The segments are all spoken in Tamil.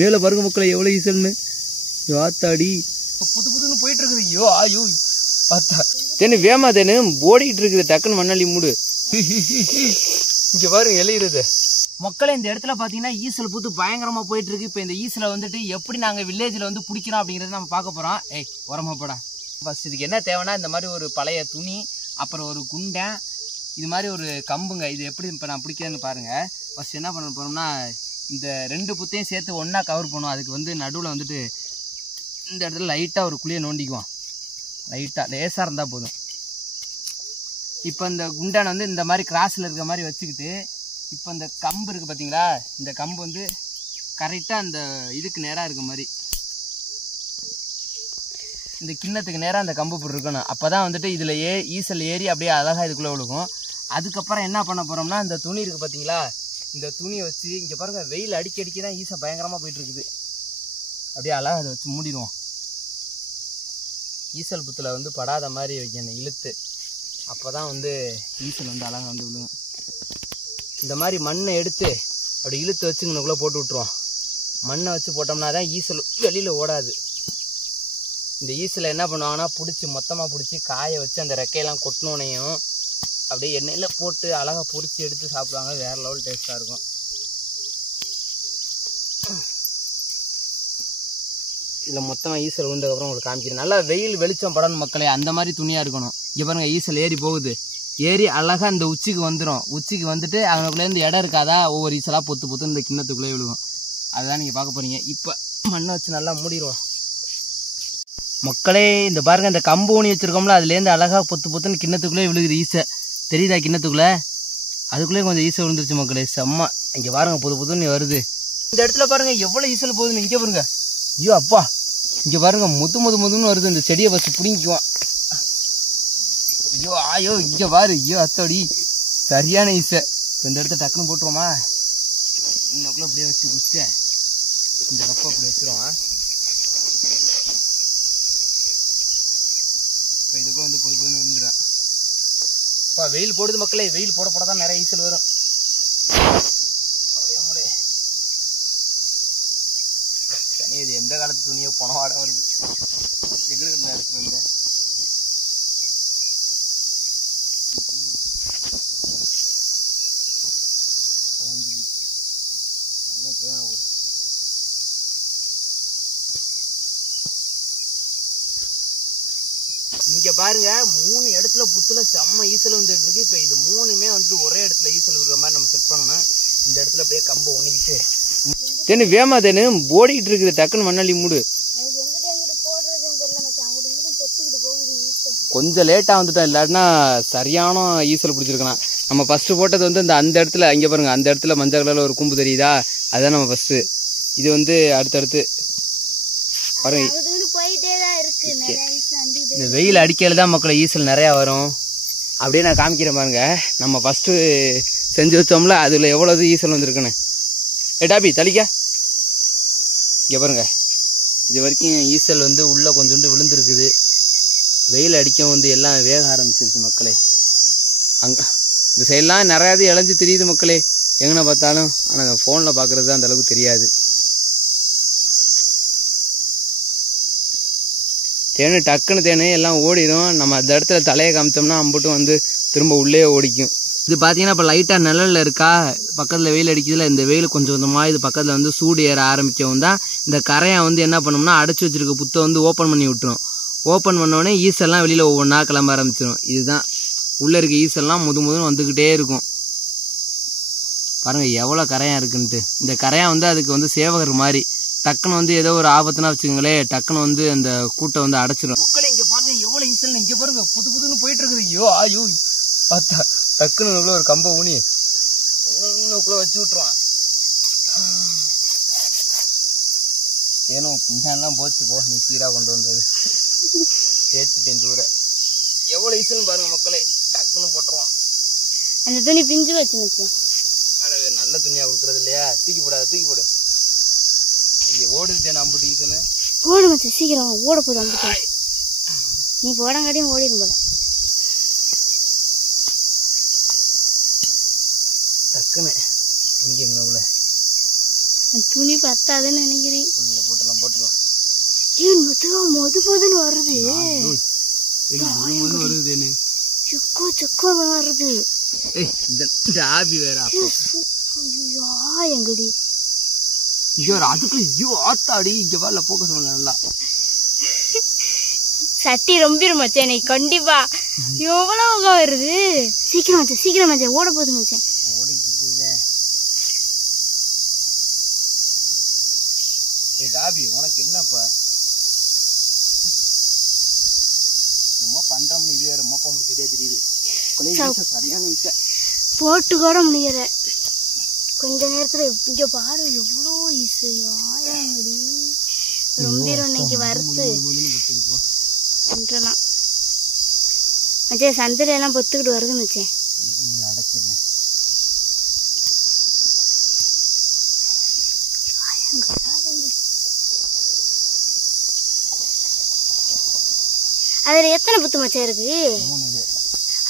மேலே பாருங்க மக்களை எவ்வளோ ஈசல்னு ஆத்தாடி புது புதுன்னு போயிட்டு இருக்குது. ஐயோ ஐயோ பார்த்தா தேனு வேமா தேனு ஓடிக்கிட்டு இருக்குது. டக்குன்னு மண்ணாளி மூடு. இங்கே பாருங்க எழுகிறது மக்களே. இந்த இடத்துல பார்த்தீங்கன்னா ஈசல் பூத்து பயங்கரமாக போயிட்டு இருக்கு. இப்போ இந்த ஈசலை வந்துட்டு எப்படி நாங்கள் வில்லேஜில் வந்து பிடிக்கிறோம் அப்படிங்கிறத நம்ம பார்க்க போகிறோம். ஏய் உரமாப்படா. ஃபஸ்ட் இதுக்கு என்ன தேவைன்னா இந்த மாதிரி ஒரு பழைய துணி, அப்புறம் ஒரு குண்டை, இது மாதிரி ஒரு கம்புங்க. இது எப்படி இப்போ நான் பிடிக்கிறேன்னு பாருங்கள். ஃபஸ்ட் என்ன பண்ண போகிறோம்னா இந்த ரெண்டு புத்தையும் சேர்த்து ஒன்றா கவர் பண்ணுவோம். அதுக்கு வந்து நடுவில் வந்துட்டு இந்த இடத்துல லைட்டாக ஒரு குழியை நோண்டிக்குவோம். லைட்டாக லேசாக இருந்தால் போதும். இப்போ இந்த குண்டானை வந்து இந்த மாதிரி கிராஸில் இருக்கிற மாதிரி வச்சுக்கிட்டு இப்போ இந்த கம்பு இருக்குது பார்த்தீங்களா, இந்த கம்பு வந்து கரெக்டாக அந்த இதுக்கு நேராக இருக்க மாதிரி இந்த கிண்ணத்துக்கு நேராக அந்த கம்பு போட்டு இருக்கணும். அப்போ தான் வந்துட்டு இதில் ஈசல் ஏறி அப்படியே அழகாக இதுக்குள்ளே விழுகும். அதுக்கப்புறம் என்ன பண்ண போகிறோம்னா இந்த துணி இருக்குது பார்த்தீங்களா, இந்த துணியை வச்சு இங்கே பாருங்கள் வெயில் அடிக்கி தான் ஈசல் பயங்கரமாக போயிட்டுருக்குது. அப்படியே அழகாக அதை வச்சு மூடிடுவோம். ஈசல் புத்தில் வந்து படாத மாதிரி வைக்கணும் இழுத்து. அப்போ தான் வந்து ஈசல் வந்து அழகாக வந்து விழுகும். இந்த மாதிரி மண்ணை எடுத்து அப்படி இழுத்து வச்சு இங்கனுக்குள்ளே போட்டு விட்ருவோம். மண்ணை வச்சு போட்டோம்னா தான் ஈசல் வெளியில் ஓடாது. இந்த ஈசலை என்ன பண்ணுவாங்கன்னா பிடிச்சி மொத்தமாக பிடிச்சி காய வச்சு அந்த ரெக்கையெல்லாம் கொட்டினோனையும் அப்படியே எண்ணெயில் போட்டு அழகாக பொரிச்சு எடுத்து சாப்பிடுவாங்க. வேறு லெவல் டேஸ்ட்டாக இருக்கும். இதில் மொத்தமாக ஈசல் விழுந்ததுக்கப்புறம் உங்களுக்கு காமிக்கிறேன். நல்லா வெயில் வெளிச்சம் படணும் மக்களே. அந்த மாதிரி துணியாக இருக்கணும். இங்கே பாருங்கள் ஈசல் ஏறி போகுது. ஏறி அழகாக இந்த உச்சிக்கு வந்துடும். உச்சிக்கு வந்துட்டு அவனுக்குள்ளேருந்து இடம் இருக்காதா, ஒவ்வொரு ஈசலாக பொத்து பொத்து இந்த கிண்ணத்துக்குள்ளே விழுகும். அதுதான் நீங்கள் பார்க்க போகிறீங்க. இப்போ மண்ணை வச்சு நல்லா மூடிடுவோம் மக்களே. இந்த பாருங்கள் இந்த கம்பு ஊனி வச்சுருக்கோம்ல, அதுலேருந்து அழகாக பொத்து பொத்துன்னு கிண்ணத்துக்குள்ளே விழுகுது ஈசை. தெரியுதா கிண்ணத்துக்குள்ளே? அதுக்குள்ளே கொஞ்சம் ஈசை விழுந்துருச்சு மக்களே. செம்ம. இங்கே பாருங்கள் பொது பொதுன்னு வருது. இந்த இடத்துல பாருங்கள் எவ்வளோ ஈசல் போகுதுன்னு. இங்கே பாருங்க. ஐயோ அப்பா, இங்கே பாருங்க முதுன்னு வருது. இந்த செடியை ஃபஸ்ட்டு பிடிங்குவோம். ஐயோ ஆயோ இங்கே பாரு. ஐயோ அத்தோடி சரியான ஈசை. இப்போ இந்த இடத்த டக்குன்னு போட்டுருவோமா, இன்னுக்குள்ளே அப்படியே வச்சு குடிச்ச இந்த கப்பை அப்படி வச்சுருவோம். இப்போ இதுக்கும் வந்து பொது பொதுன்னு விழுந்துடும். இப்போ வெயில் போடுது மக்களே. வெயில் போட தான் நிறைய ஈசல் வரும். அப்படியே நம்மளே தனி இது எந்த காலத்து துணியோ பணவாட வருது. எங்களுக்கு இந்த இடத்துல இருந்த இங்க பாருங்க 3 இடத்துல புத்துல செம்ம ஈசல் வந்துட்டு இருக்கு. இப்ப இது 3மே வந்துட்டு ஒரே இடத்துல ஈசல் இருக்கிற மாதிரி நம்ம செட் பண்ணணும். இந்த இடத்துல அப்படியே கம்பை ஒண்ணிக்கிட்டு தேனு வேமா தேனு ஓடிக்கிட்டு இருக்குது. டக்குன்னு மண்ணாளி மூடு. கொஞ்சம் லேட்டாக வந்துட்டோம். இல்லாட்டினா சரியான ஈசல் பிடிச்சிருக்கலாம். நம்ம ஃபஸ்ட்டு போட்டது வந்து அந்த இடத்துல இங்கே பாருங்க, அந்த இடத்துல மஞ்சள் கலரில் ஒரு கூம்பு தெரியுதா, அதுதான் நம்ம ஃபஸ்ட்டு. இது வந்து அடுத்தடுத்து பாருங்க. இந்த வெயில் அடிக்கையில் தான் மக்களை ஈசல் நிறையா வரும். அப்படியே நான் காமிக்கிறேன் பாருங்க. நம்ம ஃபஸ்ட்டு செஞ்சு வச்சோம்ல, அதில் எவ்வளவு ஈசல் வந்துருக்குன்னு. டாபி தளிக்க. இங்கே பாருங்க, இது வரைக்கும் ஈசல் வந்து உள்ளே கொஞ்சோண்டு விழுந்துருக்குது. வெயில் அடிக்கவும் வந்து எல்லாம் வேக ஆரம்பிச்சிருச்சு மக்களே. அங்கே இந்த சைடெலாம் நிறையாவது இளைஞ்சி தெரியுது மக்களே எங்கே பார்த்தாலும். ஆனால் ஃபோனில் பார்க்குறது தான் அந்தளவுக்கு தெரியாது. தேனு டக்குன்னு தேனு எல்லாம் ஓடிடும். நம்ம அந்த இடத்துல தலையை காமிச்சோம்னா அம்பட்டும் வந்து திரும்ப உள்ளே ஓடிக்கும். இது பார்த்தீங்கன்னா இப்போ லைட்டாக நிழலில் இருக்கா, பக்கத்தில் வெயில் அடிக்கிறதுல இந்த வெயில் கொஞ்சம் கொஞ்சமாக இது பக்கத்தில் வந்து சூடு ஏற ஆரம்பிக்கவும் தான் இந்த கரையை வந்து என்ன பண்ணோம்னா அடைச்சி வச்சிருக்க புத்தை வந்து ஓப்பன் பண்ணி விட்டுரும். ஓப்பன் பண்ணோடனே ஈசல்லாம் வெளியில் ஒவ்வொன்றா கிளம்ப ஆரம்பிச்சிடும். இதுதான் உள்ளே இருக்க ஈசல்லாம் முதுன்னு வந்துக்கிட்டே இருக்கும். பாருங்கள் எவ்வளோ கரையாக இருக்குன்ட்டு. இந்த கரையாக வந்து அதுக்கு வந்து சேவகர் மாதிரி. டக்குன்னு வந்து ஏதோ ஒரு ஆபத்துனா வச்சுக்கோங்களே, டக்குன்னு வந்து அந்த கூட்டை வந்து அடைச்சிடும். மக்களை இங்கே பாருங்க எவ்வளோ ஈசல். இங்கே பாருங்க புதுன்னு போயிட்டு இருக்குது. ஐயோ ஐயோ பார்த்தா டக்குன்னு உள்ள ஒரு கம்பை ஊனி இன்னுக்குள்ளே வச்சு விட்டுருவான். ஏனோ குஞ்சான்லாம் போச்சு போ, நீ சீராக கொண்டு வந்தது தேய்ச்சிட்டேன் தூர. எவ்வளோ ஈசல்னு பாருங்க மக்களே. டக்குன்னு போட்டுருவான். அந்த துணி பிஞ்சு வச்சு நல்ல துணியாக கொடுக்குறது இல்லையா. தூக்கி போடாத, தூக்கி போடு. இங்கே ஓடுதுட்டேன் அம்புட்டு ஈசனு. போடு மச்சி சீக்கிரம் ஓட போதும் அம்புட்டு. நீ போடங்காட்டியும் ஓடிடும் போல. டக்குன்னு இங்கே உள்ள துணி பத்தாதுன்னு நினைக்கிறேன். போட்டுடலாம். ஏன் மொதுன்னு வருது. வருதுன்னு சொக்கோ வருது. இந்த ஆபி வேற எங்கடி அதுக்கு ஐயோ ஆத்தாடி இங்க வரல போக்கஸ் பண்ண நல்லா சட்டி ரொம்பிரும் மச்சான் நீ கண்டிப்பா. எவ்வளவு வருது. சீக்கிரம் மச்சான் ஓட போகுது மச்சான். ஓடிட்டு இருக்குதே. ஏய் டாபி உனக்கு என்னப்பா என்னமோ பண்றோம்னு இது வேற மோப்பம் முடிச்சுட்டே தெரியுது. சரியான ஈஸா போட்டு கூட முடியற கொஞ்ச நேரத்துல. இங்க பாரு எவ்வளோ ஈஸியாடி ரொம்பிரும் இன்னைக்கு வறுத்து பண்றலாம் மச்சே. சந்தில எல்லாம் பொத்துக்கிட்டு வருது மச்சே. அடைச்சிருந்தேன். அதுல எத்தனை புத்து மச்சா இருக்கு?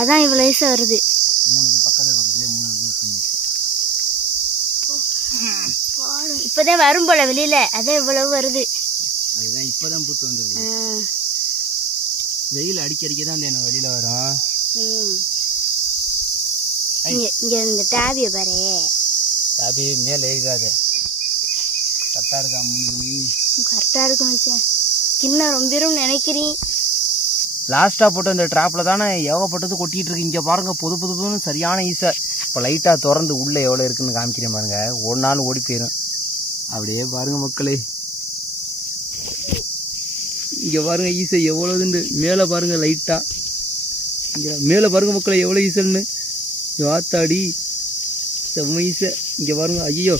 அதான் இவ்வளவு ஈஸா வருது. பக்கத்துலயே 3 பாரு இப்பதான் வரும் போல வெளியில. அதான் இவ்வளவு வருது. அதுதான் இப்பதான் புத்து வந்துருது. வெயில் அடிக்கதான் என்ன வெளியில வரும். இங்க இந்த டாபிய பாரு. டாபி மேல ஏகாது. கரெக்டா இருக்கா? கரெக்டா இருக்கு மச்சான். கிண்ண ரொம்பிரும் நினைக்கிறேன். லாஸ்டா போட்டு அந்த டிராப்ல தானே ஏகப்பட்டது கொட்டிட்டு இருக்கு. இங்க பாருங்க புதுன்னு சரியான ஈஸை. இப்போ லைட்டா திறந்து உள்ள எவ்வளவு இருக்குன்னு காமிக்கிறேன் பாருங்க. ஒரு நாள் ஓடி போயிடும். அப்படியே பாருங்க மக்களே. இங்க பாருங்க ஈஸை எவ்வளவுன்னு. மேல பாருங்க லைட்டா. இங்க மேல பாருங்க மக்களே எவ்வளவு ஈஸன்னு. ஆத்தாடி செம்ம ஈஸை. இங்க பாருங்க. ஐயோ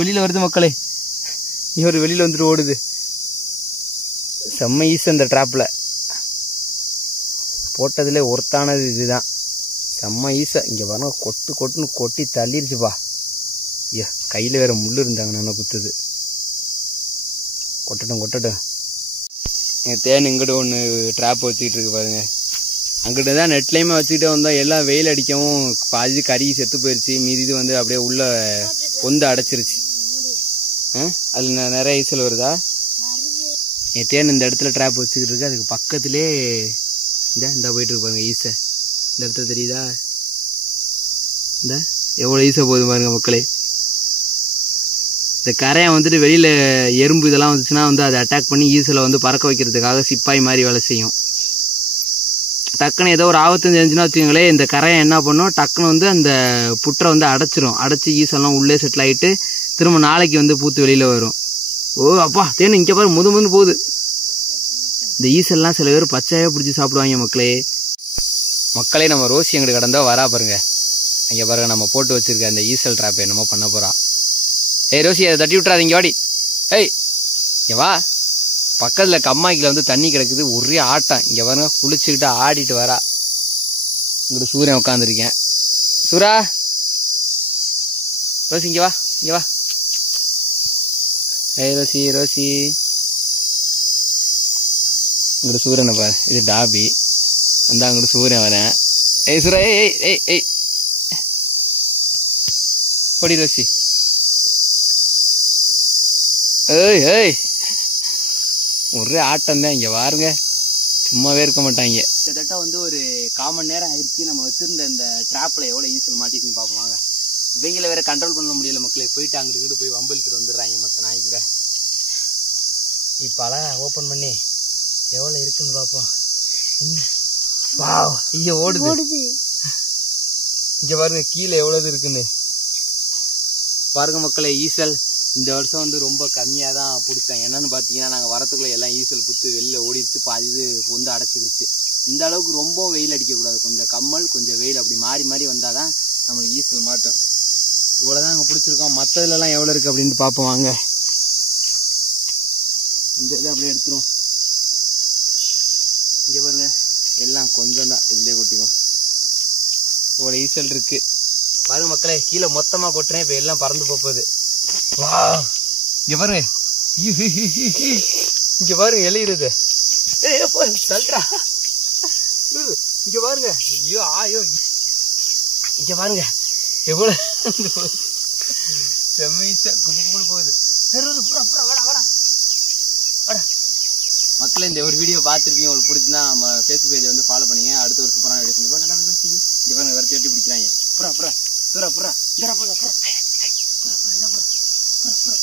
வெளியில வருது மக்களே. இவர் வெளியில வந்துட்டு ஓடுது. செம்ம ஈஸை. இந்த டிராப்ல போட்டதுல ஒருத்தானது இதுதான். செம்ம ஈஸை. இங்க பாருங்க கொட்டுன்னு கொட்டி தள்ளிருச்சுப்பா. ஐயா கையில வேற முள்ளு இருந்தாங்க நல்லா குத்துது. கொட்டட்டும். என் தேன் இங்கிட்ட ஒன்று ட்ராப் வச்சுக்கிட்டு இருக்கு பாருங்க. அங்கிட்ட தான் நெட்லையுமே வச்சுக்கிட்டே வந்தோம். எல்லாம் வெயில் அடிக்கவும் பாதி கறி செத்து போயிடுச்சு. மீதி இது வந்து அப்படியே உள்ள பொந்து அடைச்சிருச்சு. அதுல நிறைய ஈசல் வருதா? என் தேன் இந்த இடத்துல ட்ராப் வச்சுக்கிட்டு இருக்கு. அதுக்கு பக்கத்திலே இந்த போயிட்டு இருக்கு பாருங்க ஈசை. இந்த இடத்துல தெரியுதா? இந்த எவ்வளோ ஈஸை போகுது பாருங்க மக்களே. இந்த கரையை வந்துட்டு வெளியில எறும்பு இதெல்லாம் வந்துச்சுன்னா வந்து அதை அட்டாக் பண்ணி ஈசலை வந்து பறக்க வைக்கிறதுக்காக சிப்பாய் மாதிரி வேலை செய்யும். டக்குன்னு ஏதோ ஒரு ஆபத்து தெரிஞ்சுன்னா வச்சுக்கோங்களேன், இந்த கரையை என்ன பண்ணும், டக்குன்னு வந்து அந்த புற்றை வந்து அடைச்சிரும். அடைச்சி ஈசெல்லாம் உள்ளே செட்டில் ஆகிட்டு திரும்ப நாளைக்கு வந்து பூத்து வெளியில வரும். ஓ அப்பா தேன் இங்கே பாரு முதுமுன்னு போகுது. இந்த ஈசல்லாம் சில பேர் பச்சையாக பிடிச்சி சாப்பிடுவாங்க மக்களே. நம்ம ரோசி எங்கிட்ட கடந்தா வரா பாருங்க. அங்கே பாருங்க நம்ம போட்டு வச்சிருக்க அந்த ஈசல் ட்ராப் என்னமோ பண்ண போறா. ஏய் ரோசி அதை தட்டி விட்டுறாதீங்க வாடி. ஏய் இங்கே வா. பக்கத்தில் கம்மாய்க்கில் வந்து தண்ணி கிடக்குது. ஒரே ஆட்டம். இங்கே பாருங்க குளிச்சுக்கிட்டு ஆடிட்டு வரா. இங்கிட்ட சூரியன் உட்காந்துருக்கேன். சூரா ரோசி இங்கே வா. ஏய் ரோசி இங்கிட்ட சூரியனை பாரு. இது டாபி. அந்த அங்கிட்ட சூரியன் வரேன். ஏய் சூரா ஏய் பொடி ரோசி. ஏய் ஒரே ஆட்டம் தான். இங்க பாருங்க சும்மாவே இருக்க மாட்டாங்க. கிட்டத்தட்ட வந்து ஒரு 1/4 மணி நேரம் ஆயிடுச்சு. நம்ம வச்சிருந்த இந்த டிராப்ல எவ்வளவு ஈசல் மாட்டிக்குன்னு பாப்போம். இவங்கள வேற கண்ட்ரோல் பண்ண முடியல மக்களே. போயிட்டு அங்கிட்டு போய் வம்பெழுத்துட்டு வந்துடுறாங்க மற்ற நாய் கூட. இப்ப அழகா ஓபன் பண்ணி எவ்வளவு இருக்குன்னு பாப்போம். என்ன வாவ் இங்க ஓடுது. இங்க பாருங்க கீழே எவ்வளவு இருக்குன்னு பாருங்க மக்களே. ஈசல் இந்த வருஷம் வந்து ரொம்ப கம்மியாக தான் பிடிச்சேன். என்னன்னு பார்த்தீங்கன்னா நாங்கள் வரத்துக்குள்ளே எல்லாம் ஈசல் புத்து வெளியில் ஓடிடுச்சு. பாதி இது வந்து அடைச்சிக்கிடுச்சு. இந்த அளவுக்கு ரொம்ப வெயில் அடிக்கக்கூடாது. கொஞ்சம் கம்மல் கொஞ்சம் வெயில் அப்படி மாறி வந்தால் தான் நம்மளுக்கு ஈசல் மாட்டோம். இவ்வளோதான் நாங்கள் பிடிச்சிருக்கோம். மற்றதுலலாம் எவ்வளோ இருக்குது அப்படின்னு பார்ப்போம் வாங்க. இந்த இதை அப்படியே எடுத்துருவோம். இங்கே பாருங்க எல்லாம் கொஞ்சம் தான் இதுலேயே கொட்டிடும். இவ்வளோ ஈசல் இருக்குது பாருங்க மக்களே. கீழே மொத்தமாக கொட்டுறேன். இப்போ எல்லாம் பறந்து போகுது. வா இங்க பாருங்க. இங்க பாருங்க எழுகிறது. சொல்றா இங்க பாருங்க. ஐயோ இங்க பாருங்க எவ்வளவு செம்ம ஈஸா கும்பு போகுது. மக்களே இந்த ஒரு வீடியோ பார்த்துருப்பீங்க, உங்களுக்கு பிடிச்சிருந்தா நம்ம ஃபேஸ்புக் பேஜை வந்து ஃபாலோ பண்ணுங்க. அடுத்த ஒரு சூப்பரான வீடியோ செஞ்சு நல்லா பேசி இங்கே பாருங்க வேறு தேட்டி பிடிக்கிறாங்க. புறா புறா புறா புறா இதரா புறா புறா புறா புறா இதா புறா புறா புறா